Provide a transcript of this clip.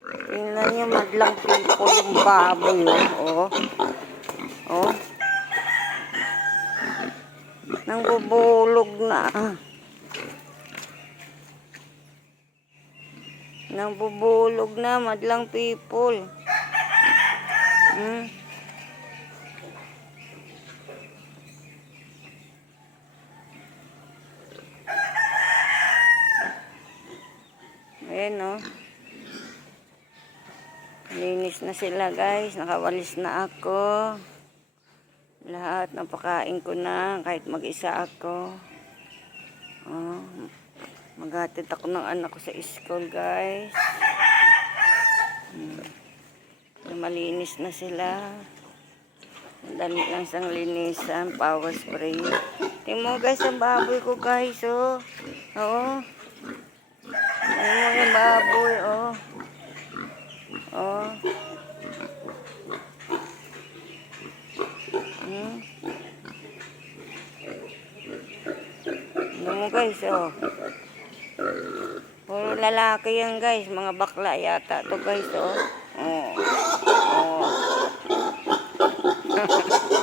Tingnan niyo, madlang tipo yung baboy, oh. Oh. Nang bubulog na. Nang bubulog na, madlang people. Ayan, oh. Linis na sila, guys. Nakawalis na ako. Lahat napakain ko na kahit mag-isa ako. Oh. Maghatid ako ng anak ko sa school, guys. Malinis na sila. Dali lang sang linisan, power spray. Tingnan mo, guys, ang baboy ko, guys, oh. Oo. Tingnan mo yung baboy, oh. Oh. Tingnan mo, guys, oh. Puro lalaki yan, guys. Mga bakla yata to, guys, oh. Oh. Oh.